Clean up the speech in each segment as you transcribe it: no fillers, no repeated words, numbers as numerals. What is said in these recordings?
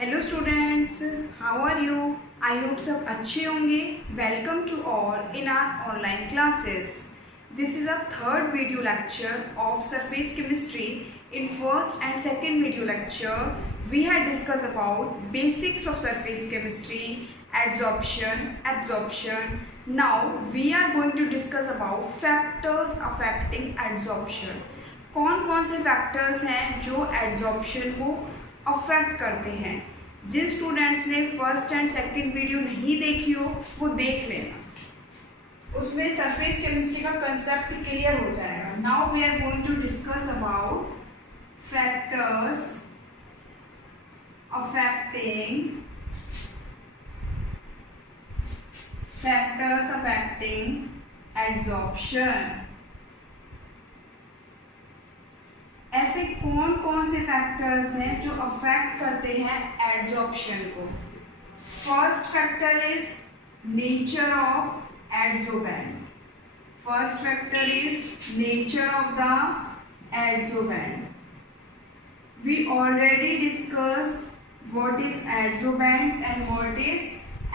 Hello students, how are you? I hope सब अच्छे होंगे। Welcome to all in our online classes. This is a third video lecture of surface chemistry. In first and second video lecture, we had discussed about basics of surface chemistry, adsorption, absorption. Now we are going to discuss about factors affecting adsorption. कौन कौन से factors हैं जो adsorption को affect करते हैं? जिन students ने फर्स्ट एंड सेकंड वीडियो नहीं देखी हो वो देख लेना, उसमें सरफेस केमिस्ट्री का कंसेप्ट क्लियर हो जाएगा. Now we are going to discuss about factors affecting adsorption. ऐसे कौन कौन से फैक्टर्स हैं जो अफेक्ट करते हैं एड्जॉर्प्शन को? First factor is nature of adsorbent. First factor is nature of the adsorbent. We already discussed what is adsorbent and what is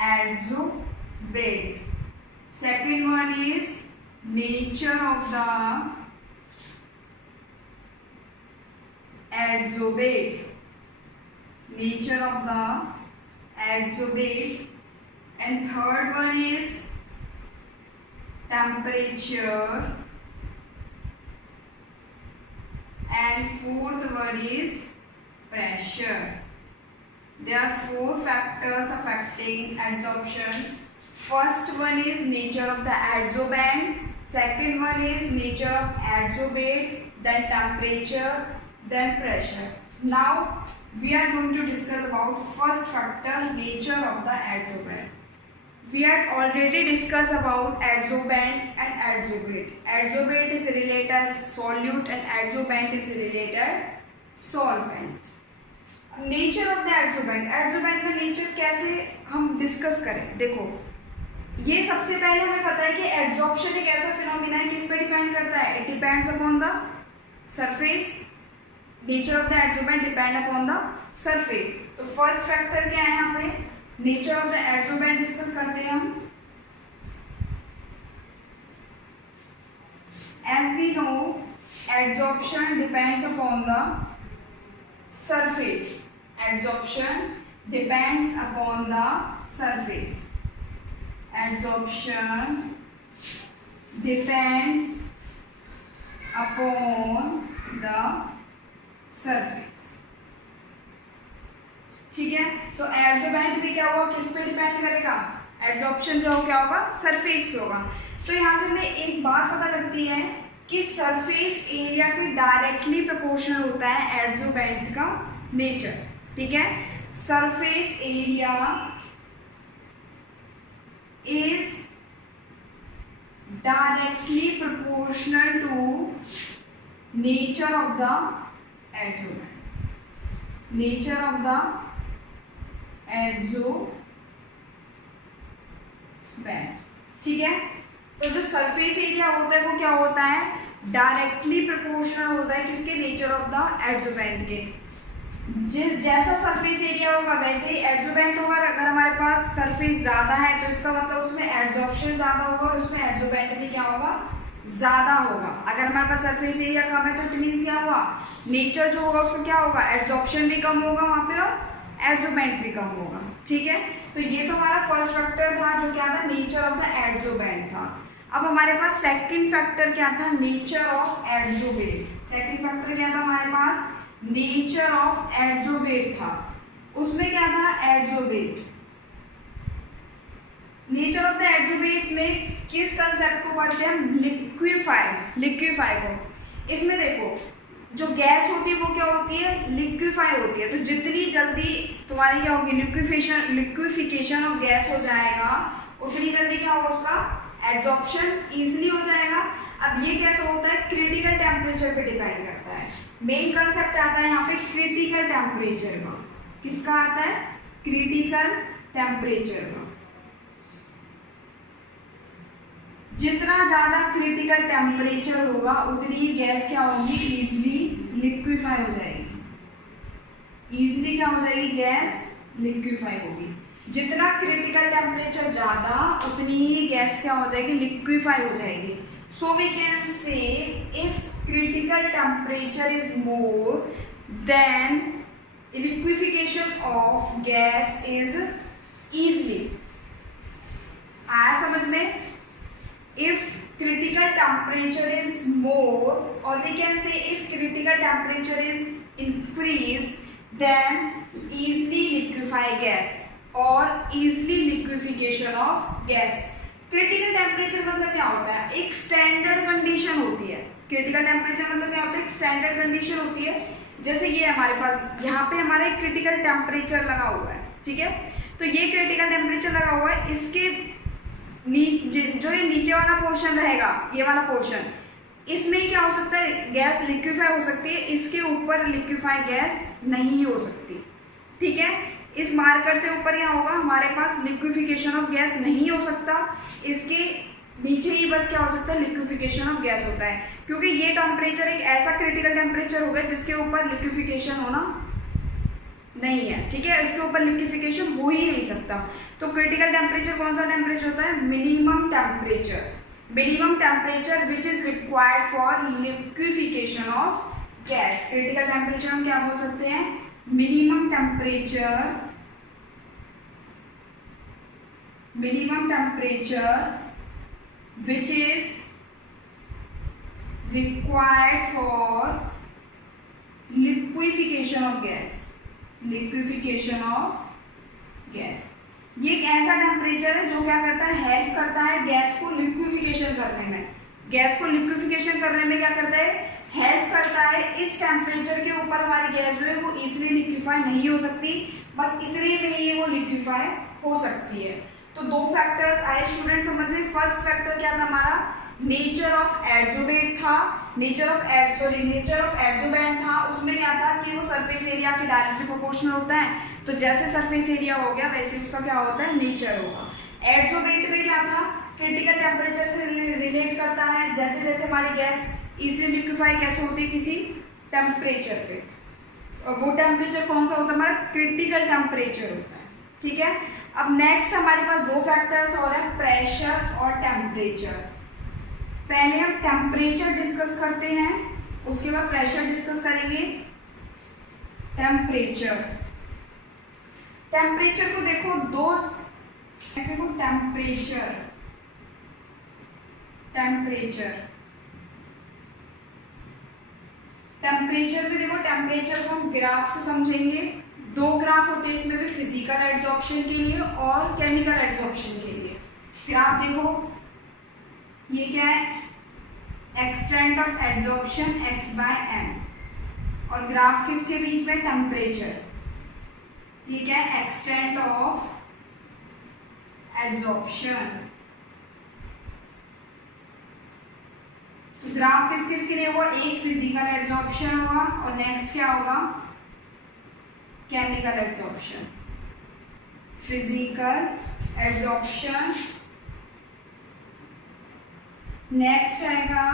adsorbate. Second one is nature of the adsorbate. Nature of the adsorbate. And third one is temperature. And fourth one is pressure. There are four factors affecting adsorption. First one is nature of the adsorbent. Second one is nature of adsorbate. Then temperature. Then pressure. Now we are going to discuss about first factor, nature of the adsorbent. We had already discussed about adsorbent and adsorbate. Adsorbate is related as solute and adsorbent is related solvent. Nature of the adsorbent. Adsorbent का nature कैसे हम discuss करें? देखो, ये सबसे पहले हमें पता है कि एड्जॉर्प्शन एक ऐसा फिनोमिना है किस पे डिपेंड करता है? It depends upon the surface. Nature of the adsorbent depend upon the surface. तो फर्स्ट फैक्टर क्या है यहाँ पे? Nature of the adsorbent discuss करते हैं हम. As we know, adsorption depends upon the surface. Adsorption depends upon the surface. Adsorption depends upon the surface. ठीक है, तो एड्सोबैंट भी क्या होगा, किस पे डिपेंड करेगा? एड्सॉर्प्शन जो क्या होगा, सरफेस पे होगा. तो यहाँ से हमें एक बात पता लगती है कि सरफेस एरिया के डायरेक्टली प्रोपोर्शनल होता है एड्सोबैंट का नेचर. ठीक है, surface area is directly proportional to nature of the adsorbent. Nature of the adsorbent. ठीक है, तो जो सरफेस एरिया होता है वो क्या होता है? डायरेक्टली प्रोपोर्शनल होता है किसके? नेचर ऑफ द एड्सोबैंट के. जैसा सरफेस एरिया होगा वैसे ही एड्सोबैंट होगा. अगर हमारे पास सरफेस ज्यादा है तो इसका मतलब उसमें एड्सॉर्प्शन ज्यादा होगा और उसमें एड्सोबैंट भी क्या होगा? ज्यादा होगा. अगर हमारे पास सरफेस एरिया कम है तो इट मीन्स क्या हुआ? नेचर जो होगा उसमें क्या होगा? एड्सॉर्प्शन भी कम होगा वहां पे और एड्सोबैंट भी कम होगा. ठीक है, तो ये तो हमारा फर्स्ट फैक्टर था जो क्या था? नेचर ऑफ द एड्सोबैंट था. अब हमारे पास सेकंड फैक्टर क्या था? Nature of adsorbate. Second factor क्या था हमारे पास? नेचर ऑफ एड्सोबेट था. उसमें क्या था? एड्सोबेट. नेचर ऑफ द एड्सोबेट में किस कंसेप्ट को पढ़ते हैं? लिक्विफाई को. इसमें देखो, जो गैस होती है वो क्या होती है? लिक्विफाई होती है. तो जितनी जल्दी तुम्हारी क्या होगी? लिक्विफिकेशन ऑफ गैस हो जाएगा उतनी जल्दी क्या होगा? उसका एड्सॉर्प्शन इजीली हो जाएगा. अब ये कैसे होता है? क्रिटिकल टेम्परेचर पे डिपेंड करता है. मेन कंसेप्ट आता है यहाँ पे क्रिटिकल टेम्परेचर का. किसका आता है? क्रिटिकल टेम्परेचर का. जितना ज्यादा क्रिटिकल टेम्परेचर होगा उतनी ही गैस क्या होगी? इजीली लिक्विफाई हो जाएगी. इजीली क्या हो जाएगी? गैस लिक्विफाई होगी। जितना क्रिटिकल टेम्परेचर ज़्यादा उतनी ही गैस क्या हो जाएगी, लिक्विफाई हो जाएगी। So we can say if critical temperature is more then liquefaction of gas is easily। आया समझ में? if critical temperature is more, or we can say if critical temperature is increased then easily liquefy gas or easily liquefaction of gas। Critical temperature मतलब क्या होता है, एक standard condition होती है। क्रिटिकल टेम्परेचर मतलब क्या होता है, एक स्टैंडर्ड कंडीशन होती है। जैसे ये हमारे पास यहाँ पे हमारा एक क्रिटिकल टेम्परेचर लगा हुआ है, ठीक है। तो ये क्रिटिकल टेम्परेचर लगा हुआ है, इसके जो ये नीचे वाला पोर्शन रहेगा, ये वाला पोर्शन, इसमें क्या हो सकता है, गैस लिक्विफाई हो सकती है। इसके ऊपर लिक्विफाई गैस नहीं हो सकती, ठीक है। इस मार्कर से ऊपर यहाँ होगा हमारे पास लिक्विफिकेशन ऑफ गैस नहीं हो सकता। इसके नीचे ही बस क्या हो सकता है, लिक्विफिकेशन ऑफ गैस होता है, क्योंकि ये टेम्परेचर एक ऐसा क्रिटिकल टेम्परेचर होगा जिसके ऊपर लिक्विफिकेशन होना नहीं है, ठीक है। इसके ऊपर लिक्विफिकेशन हो ही नहीं सकता। तो क्रिटिकल टेम्परेचर कौन सा टेम्परेचर होता है, minimum temperature. Minimum temperature which is required for liquefaction of gas. Critical temperature हम क्या बोल सकते हैं, minimum temperature which is required for liquefaction of gas। Liquefaction of gas ये एक ऐसा टेम्परेचर है जो क्या करता है, हेल्प करता है गैस को लिक्विफिकेशन करने में। गैस को लिक्विफिकेशन करने में क्या करता है, हेल्प करता है। इस टेम्परेचर के ऊपर हमारी गैस जो है वो इजीली लिक्विफाई नहीं हो सकती, बस इतने में ही वो लिक्विफाई हो सकती है। तो दो फैक्टर्स आए स्टूडेंट समझ में। फर्स्ट फैक्टर क्या था हमारा, नेचर ऑफ एड्सोबेट था। नेचर ऑफ एड्सोबेंट था, उसमें क्या था कि वो सरफेस एरिया के डायरेक्टली प्रोपोर्शनल होता है। तो जैसे सरफेस एरिया हो गया वैसे उसका क्या होता है, नेचर होगा। एड्सोबेंट में क्या था, क्रिटिकल टेम्परेचर से रिलेट करता है। जैसे जैसे हमारी गैस इजीली लिक्विफाई कैसे होती है, किसी टेम्परेचर पे, और वो टेम्परेचर कौन सा होता है हमारा, क्रिटिकल टेम्परेचर होता है, ठीक है। अब नेक्स्ट हमारे पास दो फैक्टर्स और है, प्रेशर और टेम्परेचर। पहले हम टेम्परेचर डिस्कस करते हैं, उसके बाद प्रेशर डिस्कस करेंगे। टेम्परेचर को देखो दो, देखो टेम्परेचर में देखो, टेम्परेचर को हम ग्राफ से समझेंगे। दो ग्राफ होते हैं इसमें भी, फिजिकल एड्सॉर्प्शन के लिए और केमिकल एड्सॉर्प्शन के लिए। ग्राफ देखो, ये क्या है, एक्सटेंट ऑफ एड्सॉर्प्शन x/m, और ग्राफ किसके बीच में, टेम्परेचर। ये क्या है, एक्सटेंट ऑफ एड्सॉर्प्शन। ग्राफ किस किस के लिए होगा, एक फिजिकल एड्सॉर्प्शन होगा और नेक्स्ट क्या होगा, chemical adsorption. Physical adsorption, next आएगा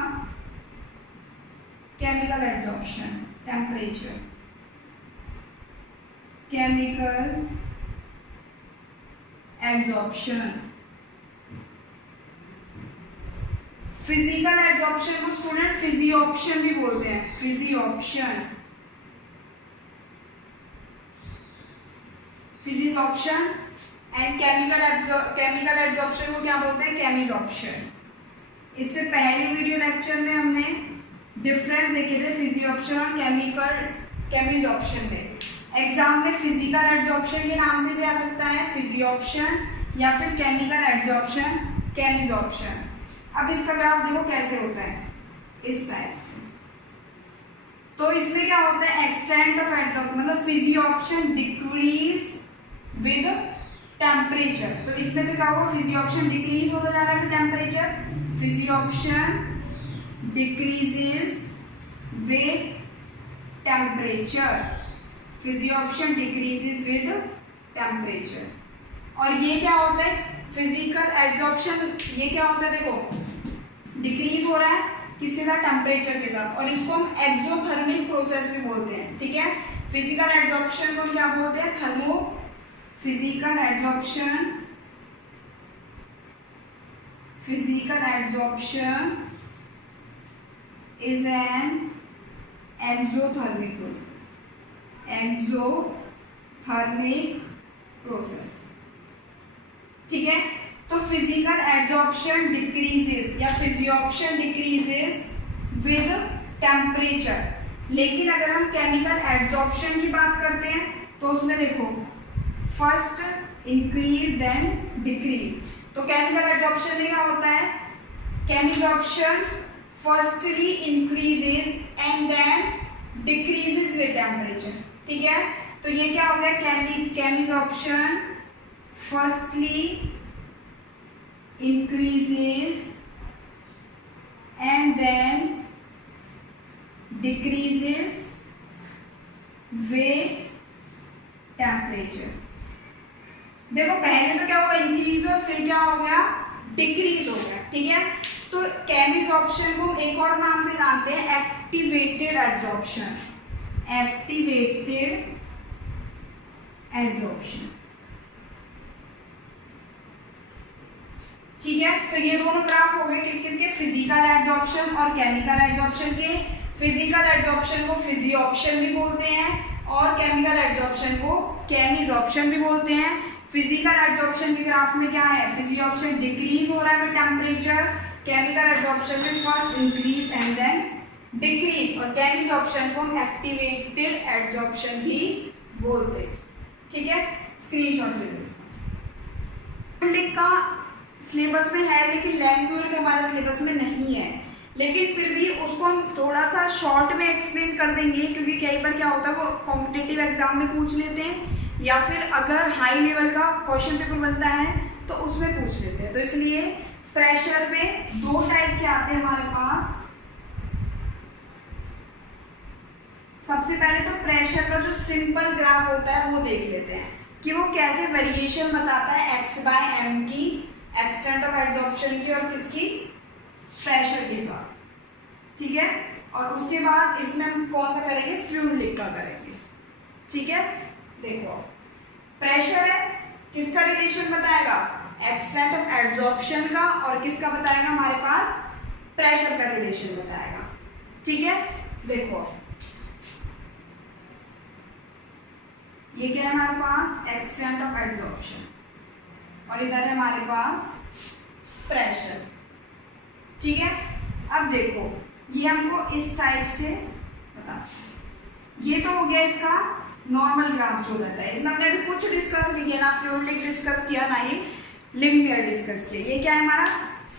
chemical adsorption. Temperature, chemical adsorption. Physical adsorption को स्टूडेंट फिजियोप्शन भी बोलते हैं, फिजियोप्शन एंड केमिकल एड्सॉर्प्शन को क्या बोलते हैं, केमिजॉप्शन। इससे पहले वीडियो लेक्चर में हमने डिफरेंस देखे थे फिजियोप्शन और केमिजॉप्शन में। एग्जाम में फिजिकल एड्सॉर्प्शन के नाम से भी आ सकता है फिजियोप्शन, या फिर केमिकल एड्सॉर्प्शन, केमिजॉप्शन। अब इसका ग्राफ देखो कैसे होता है, इस टाइप से। तो इसमें क्या होता है, एक्सटेंट ऑफ एड्सॉर्प्शन मतलब फिजियोप्शन डिक्रीज विद टेम्परेचर। तो इसमें तो क्या होगा, फिजियोप्शन डिक्रीज होता जा रहा है temperature, physisorption decreases with temperature, physisorption decreases with temperature. और ये क्या होता है, फिजिकल एड्सॉर्प्शन, ये क्या होता है देखो, डिक्रीज हो रहा है किसके साथ, टेम्परेचर के साथ, और इसको हम एक्सोथर्मिक प्रोसेस भी बोलते हैं, ठीक है। फिजिकल एड्सॉर्प्शन को हम क्या बोलते हैं, physical adsorption is an exothermic process. ठीक है, तो फिजिकल एड्जॉर्प्शन डिक्रीजेस या फिजियोप्शन डिक्रीजेस विद टेम्परेचर, लेकिन अगर हम केमिकल एड्जॉर्प्शन की बात करते हैं तो उसमें देखो फर्स्ट इंक्रीज देन डिक्रीज। तो केमिकल एड्जॉर्प्शन में क्या होता है, chemisorption firstly increases and then decreases with temperature. ठीक है, तो ये क्या हो गया, chemisorption firstly increases and then decreases with temperature. देखो पहले तो क्या हुआ, इंक्रीज और फिर क्या हो गया, डिक्रीज हो गया। ठीक है, तो केमिजॉर्प्शन को एक और नाम से जानते हैं एक्टिवेटेड एड्जॉर्प्शन। ठीक है, तो ये दोनों ग्राफ हो गए किस किसके, फिजिकल एड्जॉर्प्शन और केमिकल एड्जॉर्प्शन के। फिजिकल एड्जॉर्प्शन को फिजियोप्शन भी बोलते हैं और केमिकल एड्जॉर्प्शन को केमिजॉर्प्शन भी बोलते हैं। फिजिकल एड्जॉर्प्शन के ग्राफ में क्या है, फिजियोप्शन डिक्रीज हो रहा है विद टेम्परेचर, केमिकल एड्जॉर्प्शन में first increase and then decrease, और केमिजॉर्प्शन को हम एक्टिवेटेड एड्जॉर्प्शन भी बोलते हैं। ठीक है, स्क्रीनशॉट ले लो। का सिलेबस में है लेकिन लैंड के हमारे सिलेबस में नहीं है, लेकिन फिर भी उसको हम थोड़ा सा शॉर्ट में एक्सप्लेन कर देंगे, क्योंकि कई बार क्या होता है वो कॉम्पिटिटिव एग्जाम में पूछ लेते हैं या फिर अगर हाई लेवल का क्वेश्चन पेपर बनता है तो उसमें पूछ लेते हैं। तो इसलिए प्रेशर में दो टाइप के आते हैं हमारे पास। सबसे पहले तो प्रेशर का जो सिंपल ग्राफ होता है वो देख लेते हैं कि वो कैसे वेरिएशन बताता है x/m की, एक्सटेंट ऑफ एड्जॉर्प्शन की और किसकी, प्रेशर के साथ। ठीक है, और उसके बाद इसमें हम कौन सा करेंगे, फ्लूइड का करेंगे। ठीक है, देखो प्रेशर है, किसका रिलेशन बताएगा, एक्सटेंट ऑफ एड्जॉर्प्शन का, और किसका बताएगा, हमारे पास प्रेशर का रिलेशन बताएगा। ठीक है, देखो ये क्या है हमारे पास, एक्सटेंट ऑफ एड्जॉर्प्शन, और इधर है हमारे पास प्रेशर। ठीक है, अब देखो ये हमको इस टाइप से बताते हैं। ये तो हो गया इसका नॉर्मल ग्राफ जो रहता है, इसमें हमने अभी कुछ डिस्कस नहीं किया, ना फ्लूइड डिस्कस किया ना ही लिनियर डिस्कस किया। ये क्या है हमारा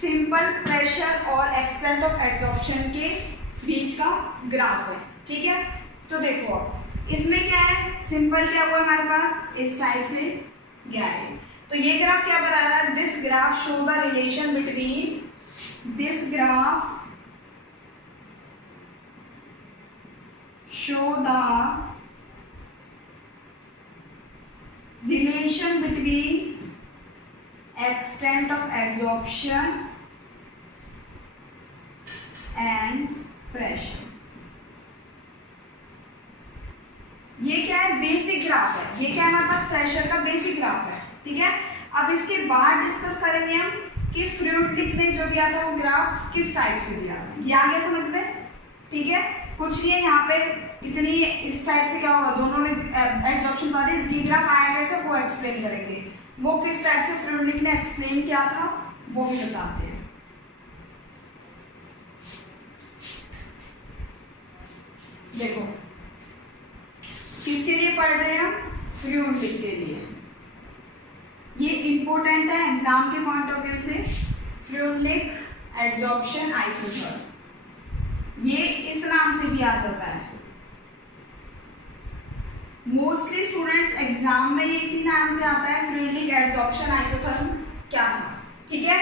सिंपल प्रेशर और एक्सटेंट ऑफ एड्जॉर्प्शन के बीच का ग्राफ है। ठीक है, तो देखो इसमें क्या है, सिंपल क्या हुआ हमारे पास, इस टाइप से गया है। तो ये ग्राफ क्या बता रहा है, this graph show the relation between, this graph show the relation between extent of absorption and pressure। ये क्या है, बेसिक ग्राफ है। ये क्या है हमारे पास, प्रेशर का बेसिक ग्राफ है। ठीक है, अब इसके बाद डिस्कस करेंगे हम कि फ्लूइड ने जो दिया था वो ग्राफ किस टाइप से दिया था। ये आ गया समझ में। ठीक है, कुछ नहीं है यहाँ पे, इतनी इस टाइप से क्या होगा, दोनों ने एड्जॉर्प्शन बता दी, ये ग्राफ आया कैसे वो एक्सप्लेन करेंगे, वो किस टाइप से फ्लूइड ने एक्सप्लेन किया था वो भी बताते हैं। देखो किसके लिए पढ़ रहे हैं हम, फ्लूइड के लिए। ये इंपॉर्टेंट है एग्जाम के पॉइंट ऑफ व्यू से, फ्लूइड एड्जॉर्प्शन आइसोथर्म, ये इस नाम से भी आ जाता है। मोस्टली स्टूडेंट्स एग्जाम में ये इसी नाम से आता है, फ्लूइड एड्जॉर्प्शन आइसोथर्म क्या था। ठीक है,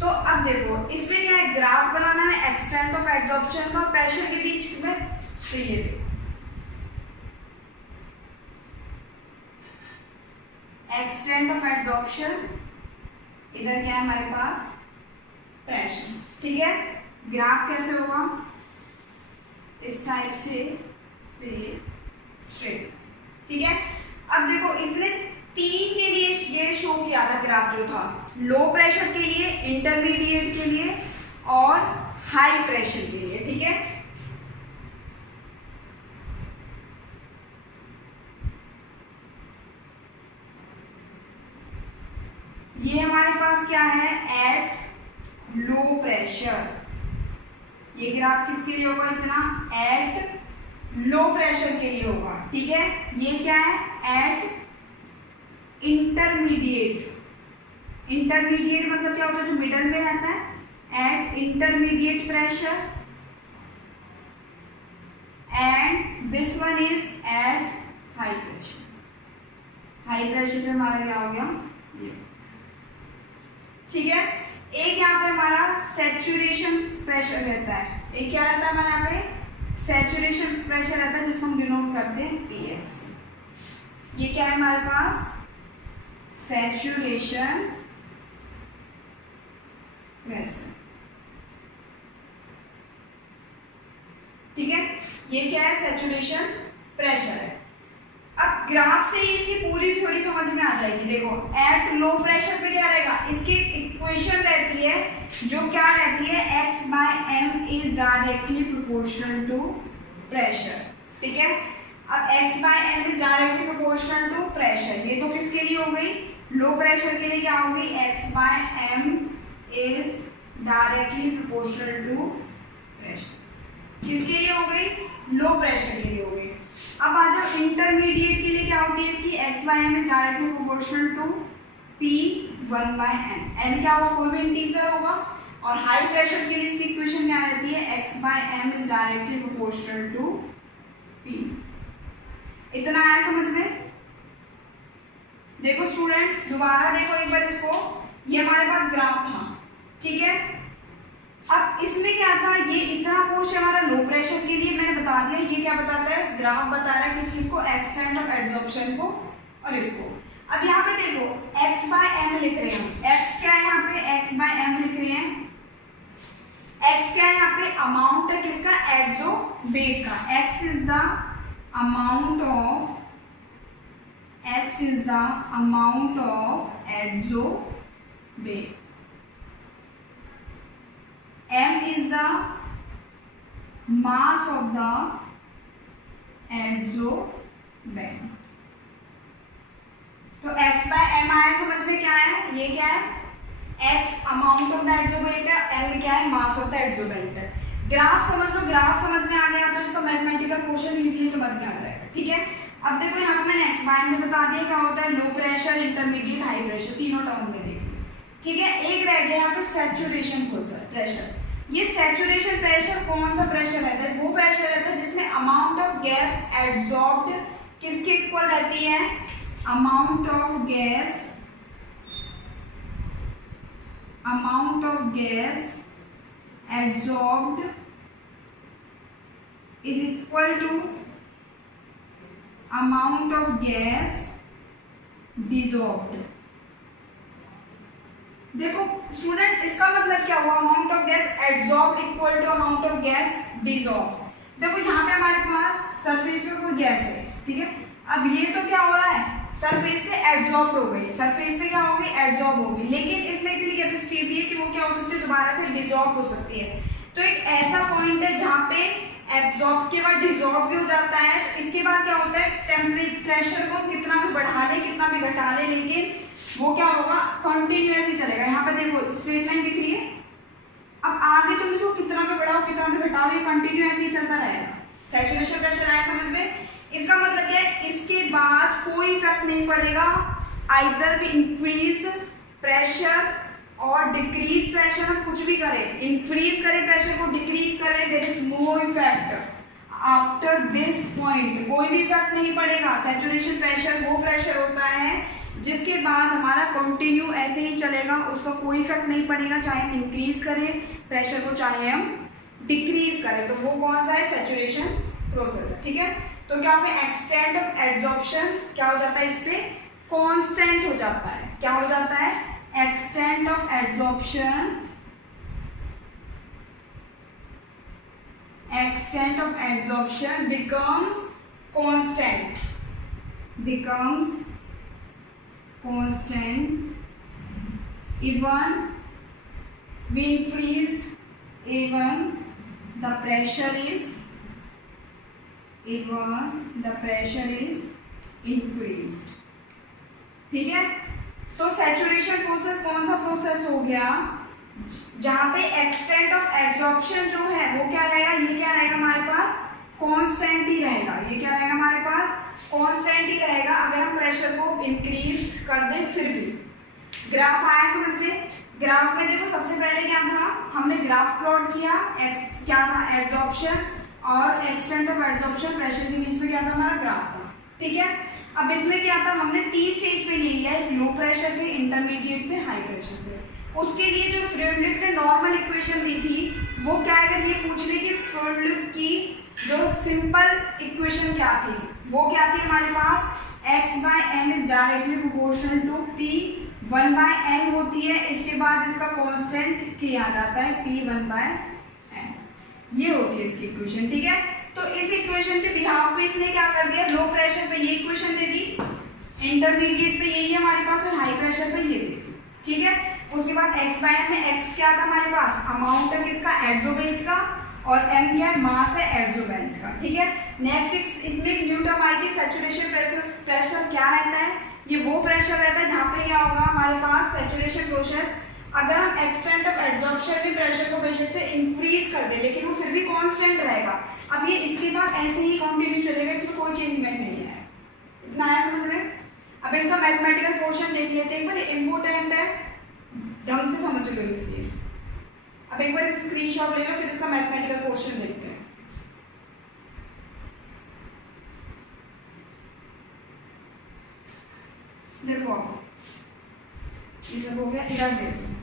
तो अब देखो इसमें क्या है, ग्राफ बनाना है एक्सटेंट ऑफ एड्जॉर्प्शन का प्रेशर के बीच में। तो ये देखो एक्सटेंट ऑफ एड्जॉर्प्शन, इधर क्या है हमारे पास, प्रेशर। ठीक है, ग्राफ कैसे होगा, इस टाइप से स्ट्रेट। ठीक है, अब देखो इसने 3 के जो था, लो प्रेशर के लिए, इंटरमीडिएट के लिए और हाई प्रेशर के लिए। ठीक है, ये हमारे पास क्या है, एट लो प्रेशर। ये ग्राफ किसके लिए होगा, इतना एट लो प्रेशर के लिए होगा। ठीक है, ये क्या है, एट इंटरमीडिएट। इंटरमीडिएट मतलब क्या होता है, जो मिडल में रहता है, at intermediate pressure, and this one is eight high pressure. High pressure पे हमारा क्या हो गया, ये। ठीक है, एक यहाँ पे हमारा सैचुरेशन प्रेशर रहता है, एक क्या रहता है हमारे यहाँ पे, सैचुरेशन प्रेशर रहता है, जिसको हम डिनोट करते हैं PS। ये क्या है हमारे पास, सैचुरेशन प्रेशर। ठीक है, ये क्या है, सैचुरेशन प्रेशर है। अब ग्राफ से ही इसकी पूरी थ्योरी समझ में आ जाएगी। देखो, एट लो प्रेशर पे क्या रहेगा, इसकी इक्वेशन रहती है जो क्या रहती है, x/m is directly proportional to pressure. ठीक है, अब x/m is directly proportional to pressure, ये तो किसके लिए हो गई, लो प्रेशर के लिए क्या होगी, x/m is directly proportional to pressure. किसके लिए हो गई, लो प्रेशर के लिए हो गई। अब आ जाओ इंटरमीडिएट के लिए, क्या होती है इसकी, x/m is directly proportional to P1/n। n क्या होगा, कोई भी इंटीजर होगा। और हाई प्रेशर के लिए इसकी इक्वेशन क्या रहती है, x/m is directly proportional to P। इतना आया समझ में। देखो स्टूडेंट्स, दोबारा देखो एक बार इसको, ये हमारे पास ग्राफ था। ठीक है, अब इसमें क्या था, ये इतना पोर्शन हमारा लो प्रेशर के लिए मैंने बता दिया। ये क्या बताता है, ग्राफ बता रहा है किसको, एक्सटेंट ऑफ एड्सॉर्प्शन को और इसको। अब यहाँ पे देखो x/m लिख रहे हैं, x क्या है यहाँ पे, x/m लिख रहे हैं। x क्या है यहाँ पे, अमाउंट है किसका, एड्सोबेट का। x is the amount of adsorbate, m is the mass of the adsorbent। तो x/m आया समझ में, क्या है, ये क्या है, x अमाउंट ऑफ द एड्सोबेंट है, m क्या है, मास ऑफ द एड्सोबेंट है। ग्राफ समझ लो, ग्राफ समझ में आ गया तो इसका मैथमेटिकल पोर्शन इजीली समझ में आ जाएगा। ठीक है, अब देखो यहाँ पे मैंने x/m में बता दिया क्या होता है, low pressure, intermediate, high pressure, तीनों टर्म में देख लिया। ठीक है, एक रह गया यहाँ पे सैचुरेशन प्रेशर। ये सैचुरेशन प्रेशर कौन सा प्रेशर रहता है, वो प्रेशर रहता है जिसमें अमाउंट ऑफ गैस एड्सॉर्ब्ड किसके इक्वल रहती है, amount of gas adsorbed is equal to amount of gas desorbed. देखो स्टूडेंट, इसका मतलब क्या हुआ, amount of gas adsorbed equal to amount of gas dissolved. देखो यहाँ पे हमारे पास सरफेस पे कोई गैस है। ठीक है, अब ये तो क्या हो रहा है, सरफेस पे एड्सॉर्ब्ड हो गई, सरफेस पे क्या हो गई, एड्सॉर्ब हो गई। लेकिन इसमें इतनी कैपेसिटी भी है कि वो क्या हो सकती है, दोबारा से डिसॉल्व हो सकती है। तो एक ऐसा पॉइंट है जहाँ पे एब्जॉर्ब के बाद डिसॉल्व भी हो जाता है। इसके बाद क्या होता है, टेम्परेचर प्रेशर को कितना भी बढ़ा ले कितना भी घटा ले, लेकिन वो क्या होगा, कंटिन्यूअसली चलेगा। यहाँ पे देखो स्ट्रेट लाइन दिख रही है, अब आगे तुम इसको कितना भी बढ़ाओ कितना भी घटाओ, ये कंटिन्यू ऐसे ही चलता रहेगा। सैचुरेशन प्रेशर आया समझ में। इसका मतलब क्या है, इसके बाद कोई इफेक्ट नहीं पड़ेगा, आइदर भी इंक्रीज प्रेशर और डिक्रीज प्रेशर, हम कुछ भी करें, इंक्रीज करें प्रेशर को, डिक्रीज करें, there is no effect after this point, कोई भी इफेक्ट नहीं पड़ेगा। सैचुरेशन प्रेशर वो प्रेशर होता है जिसके बाद हमारा कंटिन्यू ऐसे ही चलेगा, उसका कोई इफेक्ट नहीं पड़ेगा, चाहे हम इंक्रीज करें प्रेशर को चाहे हम डिक्रीज करें। तो वो कौन सा है, सैचुरेशन प्रोसेस है। ठीक है, तो क्या होगा, एक्सटेंट ऑफ एड्सॉर्प्शन क्या हो जाता है, इस पे कांस्टेंट हो जाता है। क्या हो जाता है, extent of adsorption, extent of adsorption becomes constant even we increase, even the pressure is increased. ठीक है, तो सैचुरेशन प्रोसेस कौन सा प्रोसेस हो गया, जहां पे एक्सटेंट ऑफ एब्जॉर्प्शन जो है वो क्या रहेगा, ये क्या रहेगा हमारे पास कांस्टेंट ही रहेगा, ये क्या रहेगा हमारे पास कांस्टेंट ही रहेगा। अगर हम प्रेशर को इंक्रीज कर दें फिर भी। ग्राफ आया समझ में, ग्राफ में देखो सबसे पहले क्या था, हमने ग्राफ प्लॉट किया, एक्स क्या था एब्जॉर्प्शन और एक्सटेंट ऑफ एब्जॉर्प्शन प्रेशर के बीच में क्या था हमारा ग्राफ था, ठीक है। अब इसमें क्या था, हमने 3 स्टेज पे ले लिया है, लो प्रेशर पे, इंटरमीडिएट पे, हाई प्रेशर पे। उसके लिए जो फ्लूइड ने नॉर्मल इक्वेशन दी थी वो क्या है, अगर ये पूछ ले कि फ्लूइड की जो सिंपल इक्वेशन क्या थी, वो क्या थी हमारे पास, x/m is directly proportional to p 1/n होती है, इसके बाद इसका कांस्टेंट k आ जाता है p1/n, ये होती है इसकी इक्वेशन, ठीक है। तो इस इक्वेशन के बिहाफ पे इसने क्या कर दिया, लो प्रेशर पे ये इक्वेशन दे दी, इंटरमीडिएट पे यही है हमारे पास, और हाई प्रेशर पे ये दे दी, ठीक है। उसके बाद x/m में x क्या था हमारे पास, अमाउंट है किसका, एड्सोबेंट का, और m क्या है, मास है एड्सोबेंट का, ठीक है। नेक्स्ट इसमें न्यू टर्म आई थी, सैचुरेशन प्रेशर क्या रहता है, ये वो प्रेशर रहता है जहाँ पे क्या होगा हमारे पास सैचुरेशन प्रोसेस, अगर हम एक्सटेंट ऑफ एब्जॉर्प्शन भी प्रेशर को बेशक से इंक्रीज कर दे लेकिन वो फिर भी कांस्टेंट रहेगा। अब ये इसके बाद ऐसे ही कंटिन्यू चलेगा, इसमें कोई चेंजमेंट नहीं है, इतना आया समझ में। अब इसका मैथमेटिकल पोर्शन देख लेते हैं, एक बार इम्पोर्टेंट है, ढंग से समझ लो इसलिए। अब एक बार इस स्क्रीनशॉट ले लो, फिर इसका मैथमेटिकल पोर्शन देखते हैं। देखो ये सब हो गया, इधर देखो।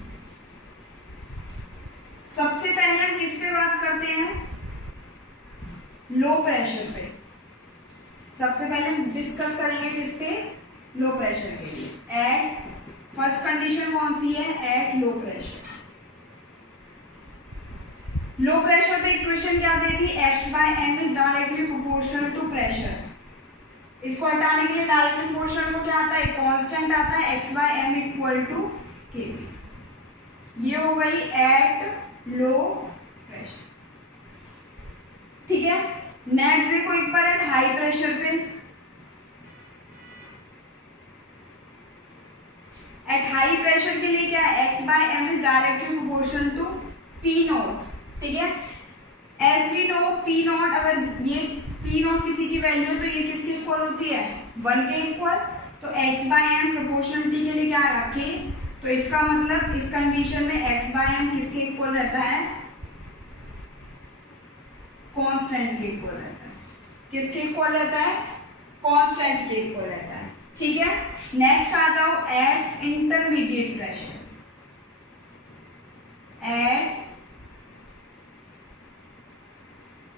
सबसे पहले हम किस पे बात करते हैं, लो प्रेशर पे। सबसे पहले हम डिस्कस करेंगे किस पे, लो प्रेशर के लिए। एट फर्स्ट कंडीशन कौन सी है, at low pressure. Low pressure पे इक्वेशन क्या दी थी, x/m is directly proportional to pressure. इसको हटाने के लिए डायरेक्टली प्रोपोर्शनल को क्या आता है, कांस्टेंट आता है, x/m इक्वल टू kb। ये हो गई एट लो प्रेशर, ठीक है। नेक्स्ट देखो एक बार एट हाई प्रेशर पे, एट हाई प्रेशर के लिए क्या है, x/m is directly proportional to p0, ठीक है। एज वी नो p0, अगर ये p0 किसी की वैल्यू है तो ये किसके इक्वल होती है, 1 के इक्वल, तो x/m प्रोपोर्शनलिटी के लिए क्या आएगा, k। तो इसका मतलब इस कंडीशन में x/m किसके इक्वल रहता है, कांस्टेंट के इक्वल रहता है। किसके इक्वल रहता है, कांस्टेंट के इक्वल रहता है, ठीक है। नेक्स्ट आ जाओ at intermediate pressure. At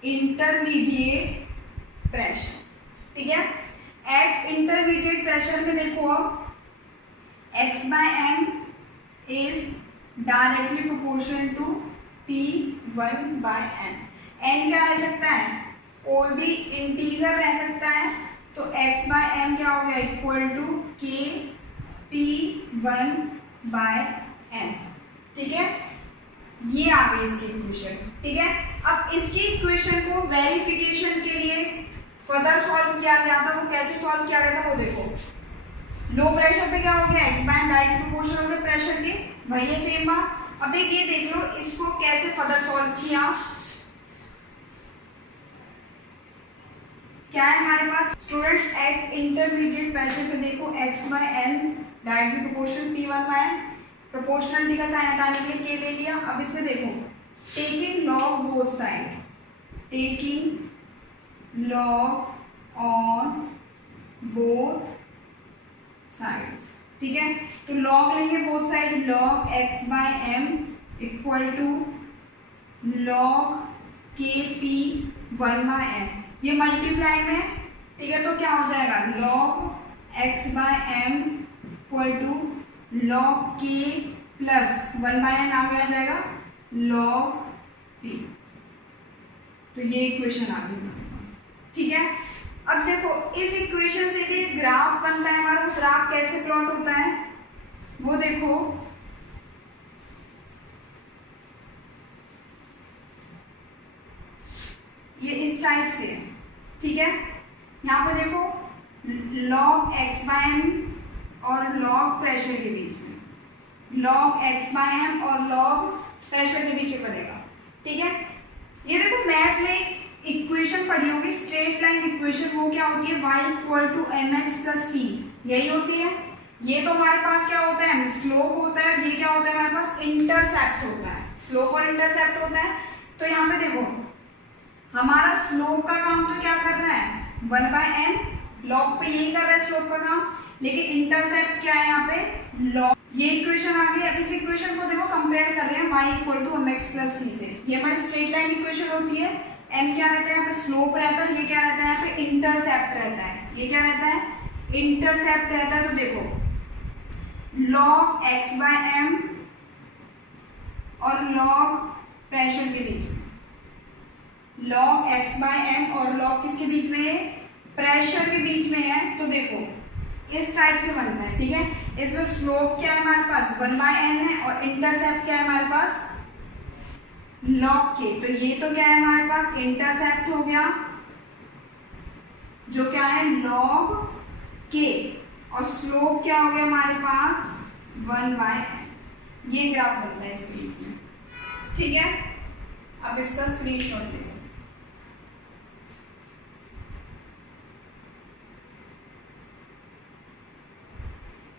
intermediate pressure, ठीक है। एट इंटरमीडिएट प्रेशर में देखो अब x/m is directly proportional to p1/n। n क्या रह सकता है, कोई भी इंटीजर रह सकता है, तो x/m क्या हो गया, इक्वल टू k p1/n, ठीक है। ये आ गई इसकी इक्वेशन, ठीक है। अब इसकी इक्वेशन को वेरिफिकेशन के लिए फर्दर सॉल्व किया गया था, वो कैसे सॉल्व किया गया था वो देखो। लो प्रेशर पे क्या हो गया, x/m डायरेक्ट प्रोपोर्शनल हो गया प्रेशर के, वही है सेम बात। अब देखिए देख लो इसको कैसे फर्दर सॉल्व किया। क्या है हमारे पास स्टूडेंट्स, एट इंटरमीडिएट प्रेशर पे देखो x/m directly proportional p1/n, proportionality का साइन हटाने के लिए k ले लिया। अब इसमें देखो taking log both side, taking log on both sides, ठीक है। तो लॉग लेंगे both side, log x/m equal to log kp1/n, ये मल्टीप्लाई में, ठीक है। तो क्या हो जाएगा, log x/m equal to log k plus 1/n आ गया जाएगा लॉग p। तो ये इक्वेशन आ गई, ठीक है। अब देखो इस इक्वेशन से भी ग्राफ बनता है हमारा, ग्राफ कैसे प्लॉट होता है वो देखो। टाइप से है, ठीक है। यहाँ पे देखो log x/m और log प्रेशर के बीच में, log x/m और log प्रेशर के बीच में पड़ेगा, ठीक है। ये देखो मैथ में इक्वेशन पढ़ी होगी, स्ट्रेट लाइन इक्वेशन, वो क्या होती है, y = mx + c, यही होती है। ये तो हमारे पास क्या होता है, स्लोप होता है, ये क्या होता है हमारे पास, इंटरसेप्ट होता है, स्लोप और इंटरसेप्ट होता है। तो यहाँ पे देखो हमारा स्लोप का काम तो क्या कर रहा है, 1/n, लॉग पे यही कर रहा है स्लोप का काम, लेकिन इंटरसेप्ट क्या है यहाँ पे, लॉग। ये इक्वेशन आ गई। अब इस इक्वेशन को देखो कंपेयर कर रहे हैं y = mx + c से। ये हमारी स्ट्रेट लाइन इक्वेशन होती है, m क्या रहता है यहाँ पे, स्लोप रहता है, ये क्या रहता है यहाँ पे, इंटरसेप्ट रहता है। ये क्या रहता है, इंटरसेप्ट रहता है। तो देखो log x/m और log प्रेशर के बीच में, log x/m और log किसके बीच में है, प्रेशर के बीच में है। तो देखो इस टाइप से बनता है, ठीक है। इसमें स्लोप क्या है हमारे पास, 1/n है, और इंटरसेप्ट क्या है हमारे पास, log k। तो ये तो क्या है हमारे पास, इंटरसेप्ट हो गया, जो क्या है log k, और स्लोप क्या हो गया हमारे पास, 1/n। ये ग्राफ बनता है इस बीच में, ठीक है। अब इसका स्क्रीनशॉट देखो।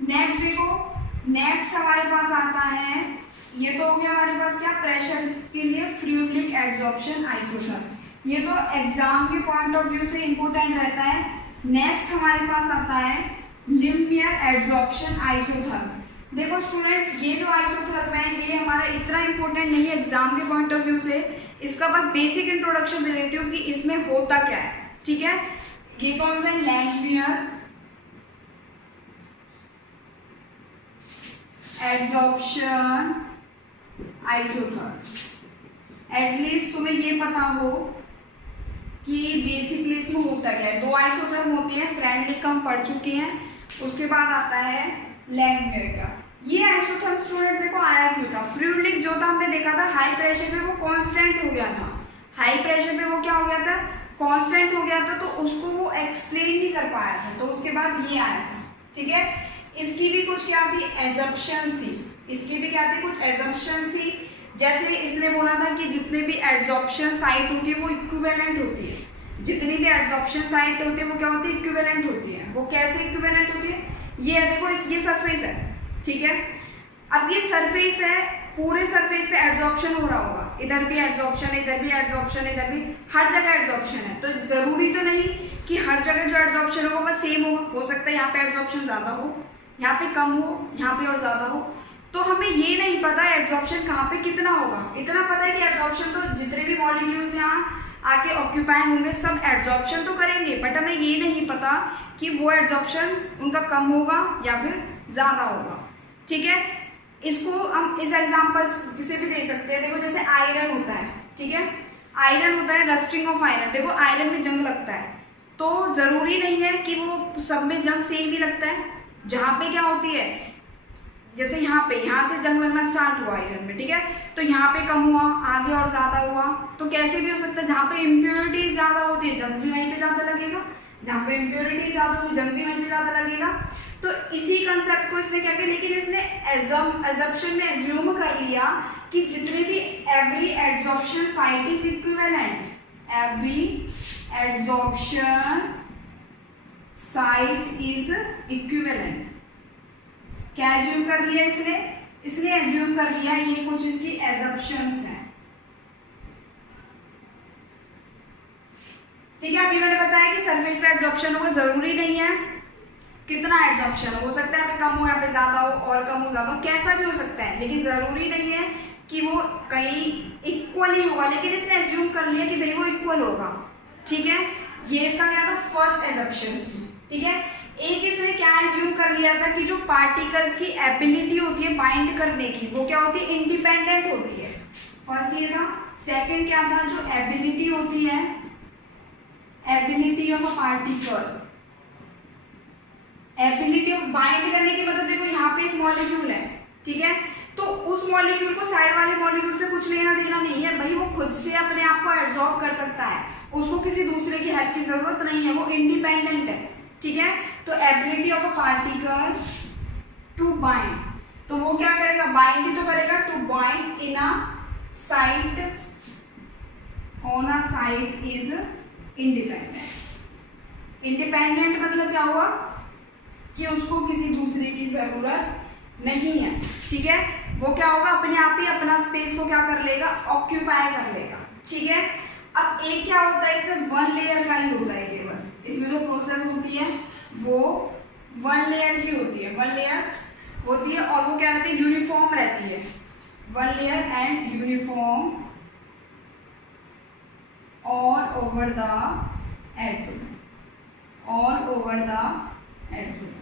नेक्स्ट देखो, नेक्स्ट हमारे पास आता है, ये तो हो गया हमारे पास क्या, प्रेशर के लिए फ्लूइडिक एडसॉर्प्शन आइसोथर्म। ये तो एग्जाम के पॉइंट ऑफ व्यू से इंपोर्टेंट रहता है। नेक्स्ट हमारे पास आता है लिनियर एडसॉर्प्शन आइसोथर्म। देखो स्टूडेंट्स, ये जो आइसोथर्म है ये हमारा इतना इंपॉर्टेंट नहीं है एग्जाम के पॉइंट ऑफ व्यू से, इसका बस बेसिक इंट्रोडक्शन दे देती हूँ कि इसमें होता क्या है, ठीक है। ये कौन सा है, लिनियर एडसॉर्प्शन आइसोथर्म। एटलीस्ट तुम्हें ये पता हो कि बेसिकली इसमें होता क्या है। दो आइसोथर्म होती है, फ्रेंडली का हम पढ़ चुके हैं, उसके बाद आता है लैमियर का। ये आइसोथर्म स्टूडेंट्स देखो आया क्यों था, फ्लूइडिक जो था हमने देखा था हाई प्रेशर पे वो कांस्टेंट हो गया था, हाई प्रेशर पे वो क्या हो गया था, कांस्टेंट हो गया था, तो उसको वो एक्सप्लेन नहीं कर पाया था, तो उसके बाद ये आया था, ठीक है। इसकी भी कुछ क्या थी, एजम्पशंस थी, इसकी भी क्या थी, कुछ एजम्पशंस थी। जैसे इसने बोला था कि जितने भी एडसॉर्प्शन साइट होती है वो इक्विवेलेंट होती है, जितनी भी एडसॉर्प्शन साइट होती है वो क्या होती है, इक्विवेलेंट होती है। वो कैसे इक्विवेलेंट होती है, ये देखो ये सरफेस है, ठीक है। अब ये सरफेस है, पूरे सरफेस पे एडसॉर्प्शन हो रहा होगा, इधर भी एडसॉर्प्शन, इधर भी एडसॉर्प्शन, इधर भी, हर जगह एडसॉर्प्शन है। तो जरूरी तो नहीं कि हर जगह जो एडसॉर्प्शन होगा बस सेम होगा, हो सकता है यहाँ पे एडसॉर्प्शन ज्यादा हो, यहाँ पे कम हो, यहाँ पे और ज्यादा हो। तो हमें ये नहीं पता एडसॉर्प्शन कहाँ पे कितना होगा, इतना पता है कि एडसॉर्प्शन तो जितने भी मॉलिक्यूल्स यहाँ आके ऑक्यूपाई होंगे सब एडसॉर्प्शन तो करेंगे, बट हमें ये नहीं पता कि वो एडसॉर्प्शन उनका कम होगा या फिर ज्यादा होगा, ठीक है। इसको हम इस एग्जांपल से भी दे सकते हैं। देखो जैसे आयरन होता है, ठीक है, आयरन होता है, रस्टिंग ऑफ आयरन। देखो आयरन में जंग लगता है, तो जरूरी नहीं है कि वो सब में जंग सेम ही लगता है। जहाँ पे क्या होती है, जैसे यहाँ से जंग लगना स्टार्ट हुआ आयरन में, ठीक है, तो यहाँ पे कम हुआ, आगे और ज्यादा हुआ, तो कैसे भी हो सकता है। जहाँ पे इम्प्योरिटी ज्यादा होती है जंग भी वहीं पे ज्यादा लगेगा, जहाँ पे इम्प्योरिटी ज्यादा होगी जंग भी वहीं पे ज्यादा लगेगा। तो इसी कंसेप्ट को इसने क्या किया, लेकिन इसने एजम्पशन में एज्यूम कर लिया कि जितने भी every adsorption site is equivalent, every adsorption site is equivalent. क्या एज्यूम कर लिया इसने एज्यूम कर लिया, ये कुछ इसकी एजम्पशंस हैं, ठीक है। अभी मैंने बताया कि सरफेस पे एडसॉर्प्शन होगा, जरूरी नहीं है कितना एडसॉर्प्शन हो सकता है, कम हो या पे ज्यादा हो, और कम हो ज्यादा हो, कैसा भी हो सकता है, लेकिन जरूरी नहीं है कि वो कहीं इक्वल ही होगा। लेकिन इसने एज्यूम कर लिया कि भाई वो इक्वल होगा, ठीक है। ये इसका क्या था, फर्स्ट एजम्पशन थी, ठीक है। एक इसने क्या एज्यूम कर लिया था कि जो पार्टिकल्स की एबिलिटी होती है बाइंड करने की, वो क्या होती है, इंडिपेंडेंट होती है। फर्स्ट ये था। सेकंड क्या था, जो एबिलिटी होती है, ability of a particle, ability of bind करने की मतलब देखो यहाँ पे एक मॉलिक्यूल है, ठीक है, तो उस मॉलिक्यूल को साइड वाले मॉलिक्यूल से कुछ लेना देना नहीं है भाई, वो खुद से अपने आप को एब्जॉर्ब कर सकता है। उसको किसी दूसरे की हेल्प की जरूरत नहीं है, वो इंडिपेंडेंट है, ठीक है। तो ability of a particle to bind, तो वो क्या करेगा, बाइंड ही तो करेगा, to bind in a site on a site is independent. Independent मतलब क्या हुआ कि उसको किसी दूसरे की जरूरत नहीं है, ठीक है। वो क्या होगा, अपने आप ही अपना स्पेस को क्या कर लेगा, ऑक्यूपाई कर लेगा, ठीक है। अब एक क्या होता है, इसमें वन लेयर का ही होता है केवल, इसमें जो प्रोसेस होती है वो वन लेयर की होती है, वन लेयर होती है, और वो क्या रहती है, यूनिफॉर्म रहती है, one layer and uniform all over the atom, all over the atom.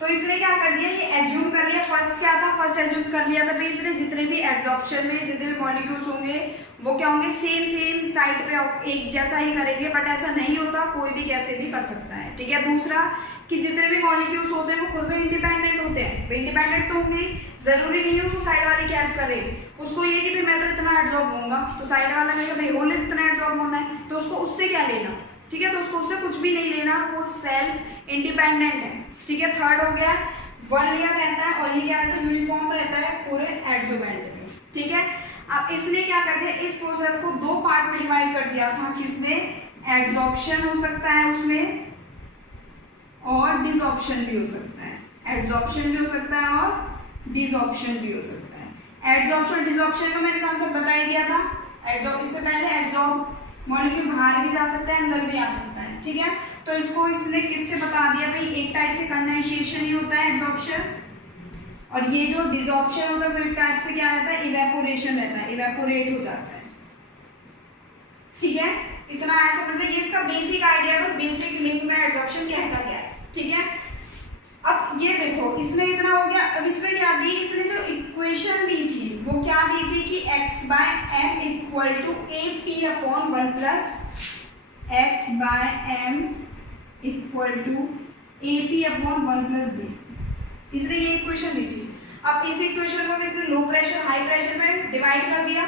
तो इसने क्या कर दिया, ये एज्यूम कर लिया, फर्स्ट क्या था, फर्स्ट एज्यूम कर लिया था भाई इसने जितने भी एब्जॉर्प्शन में जितने भी मॉलिक्यूल्स होंगे वो क्या होंगे, सेम साइड पे एक जैसा ही करेंगे, बट ऐसा नहीं होता, कोई भी कैसे भी कर सकता है, ठीक है। दूसरा कि जितने भी मॉलिक्यूल्स होते हैं वो खुद में इंडिपेंडेंट होते हैं, इंडिपेंडेंट तो होंगे, जरूरी नहीं है उसको साइड वाले की हेल्प करे, उसको ये कि भाई मैं तो इतना एब्जॉर्ब होऊंगा, तो साइड वाला कहेगा भाई होने जितना एब्जॉर्ब होना है, तो उसको उससे क्या लेना, ठीक है। तो उसको उससे कुछ भी नहीं लेना, वो सेल्फ इंडिपेंडेंट है, ठीक है। थर्ड हो गया, वन लेयर रहता है और ये क्या रहता है, यूनिफॉर्म रहता है पूरे एडजोवेंट में, ठीक है। अब इसने क्या कर दिया, इस प्रोसेस को दो पार्ट में डिवाइड कर दिया था, किसमें, एड्सॉर्प्शन हो सकता है उसमें और डिसऑर्प्शन भी हो सकता है, एड्सॉर्प्शन भी हो सकता है और डिसऑर्प्शन भी हो सकता है। एड्सॉर्प्शन डिसऑर्प्शन का मैंने कॉन्सेप्ट बता ही दिया था, एड्सॉर्ब इससे पहले एड्सॉर्ब मॉलिक्यूल बाहर भी जा सकता है, अंदर भी आ सकता है, ठीक है। तो इसको इसने किससे बता दिया भाई, एक टाइप से कंडेंसेशन ही होता है एब्जॉर्प्शन, और ये जो डिसऑर्प्शन होता है वो एक टाइप से क्या रहता है, इवेपोरेशन रहता है, इवेपोरेट हो जाता है, ठीक है। इतना ऐसा मतलब ये इसका बेसिक आइडिया, बस बेसिक लिंक में एब्जॉर्प्शन कहता क्या है, ठीक है। अब ये देखो इसने इतना हो गया, अब इसमें क्या दी, इसने जो इक्वेशन दी थी वो क्या दी थी कि x/m equal to AP/1 plus x/m equal to AP/1 plus b, इसने ये इक्वेशन दी थी। अब इस इक्वेशन को इसने लो प्रेशर हाई प्रेशर में डिवाइड कर दिया।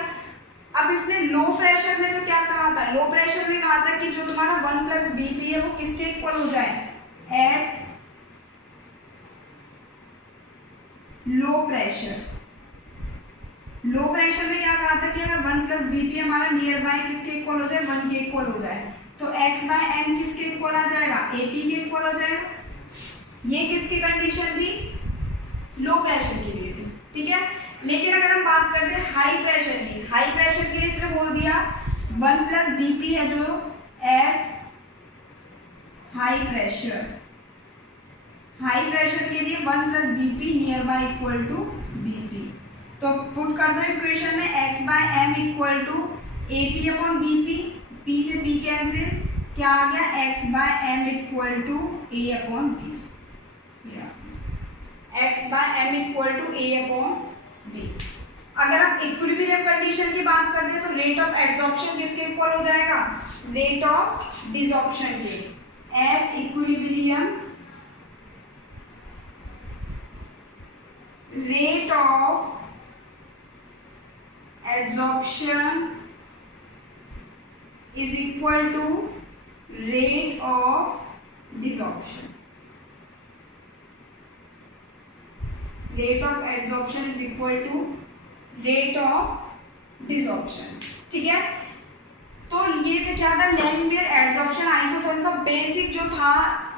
अब इसने लो प्रेशर में तो क्या कहा था, लो प्रेशर में कहा था कि जो तुम्हारा 1 प्लस BP है वो किसके इक्वल हो जाए, eight low pressure. Low pressure में क्या कहा था कि अगर 1 प्लस BP हमारा नियर बाय किसके इक्वल हो जाए, 1 के इक्वल हो जाए, तो x/m किसके इक्वल आ जाएगा, AP के इक्वल हो जाएगा। ये किसकी कंडीशन थी, लो प्रेशर के लिए थी, ठीक है। लेकिन अगर हम बात करते हैं हाई प्रेशर की, हाई प्रेशर के लिए इसने बोल दिया 1 प्लस BP है जो at high pressure, high pressure के लिए 1 plus BP near by equal to BP। तो पुट कर दो इक्वेशन में x/m equal to AP/BP, P से P कैंसिल, क्या आ गया, x/m equal to A/B, x/m equal to A/B। अगर हम इक्विलिब्रियम कंडीशन की बात करते हैं तो रेट ऑफ एड्सॉर्प्शन किसके इक्वल हो जाएगा, रेट ऑफ डिसऑर्प्शन के। At equilibrium rate of adsorption is equal to rate of desorption. Rate of adsorption is equal to rate of desorption, ठीक है। तो ये तो क्या था, लैमिनियर एड्सॉर्प्शन आइसोथर्म का बेसिक जो था,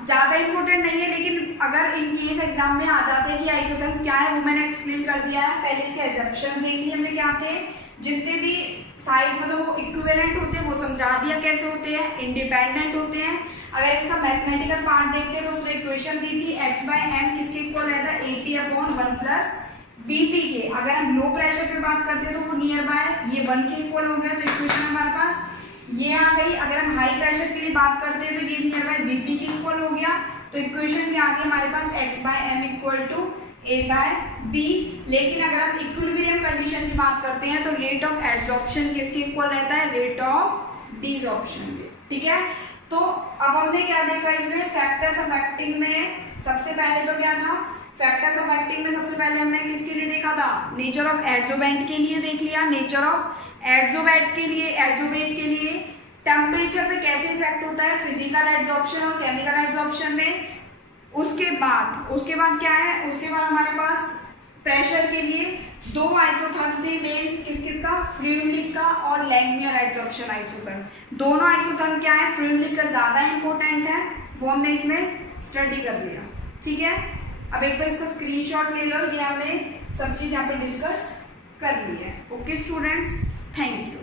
ज्यादा इंपॉर्टेंट नहीं है, लेकिन अगर इन केस एग्जाम में आ जाते हैं कि आइसोथर्म क्या है वो मैंने एक्सप्लेन कर दिया है। पहले इसके एग्जम्पशन देख लिए हमने, क्या थे, जितने भी साइड मतलब वो इक्विवेलेंट होते हैं वो समझा दिया कैसे होते हैं, इंडिपेंडेंट होते हैं। अगर इसका मैथमेटिकल पार्ट देखते हैं तो उसने इक्वेशन दी थी x/m किसके इक्वल रहता है, AP/1 प्लस BP के। अगर हम लो प्रेशर पे बात करते हैं तो वो नियर बाय ये 1 के इक्वल हो गया, तो इक्वेशन हमारे पास ये आ गई। अगर हम हाई प्रेशर के लिए बात करते हैं तो ये नियर बाय BP के इक्वल हो गया, तो इक्वेशन क्या आ गई हमारे पास, x/m इक्वल टू A/B। लेकिन अगर हम इक्विलिब्रियम कंडीशन की बात करते हैं तो रेट ऑफ एड्सॉर्प्शन किसके इक्वल रहता है, रेट ऑफ डिसऑर्प्शन के, ठीक है। तो अब हमने क्या देखा इसमें, फैक्टर्स अफेक्टिंग में सबसे पहले तो क्या था, फैक्टर्स अफेक्टिंग में सबसे पहले हमने किसके लिए देखा था, नेचर ऑफ एड्सोवेंट के लिए देख लिया, नेचर ऑफ एड्सोवेंट के लिए टेम्परेचर पे कैसे इफेक्ट होता है फिजिकल एब्जॉर्प्शन और केमिकल एब्जॉर्प्शन में। उसके बाद क्या है, उसके बाद हमारे पास प्रेशर के लिए दो आइसोथर्म थे मेन, किसका, फ्रीडलिक का और लैंगमुयर एड्सॉर्प्शन आइसोथर्म। दोनों आइसोथर्म क्या है, फ्रीडलिक का ज्यादा इंपॉर्टेंट है, वो हमने इसमें स्टडी कर लिया। ठीक है, अब एक बार इसका स्क्रीनशॉट ले लो, ये हमने सब चीज यहाँ पे डिस्कस कर ली है। Okay students, thank you.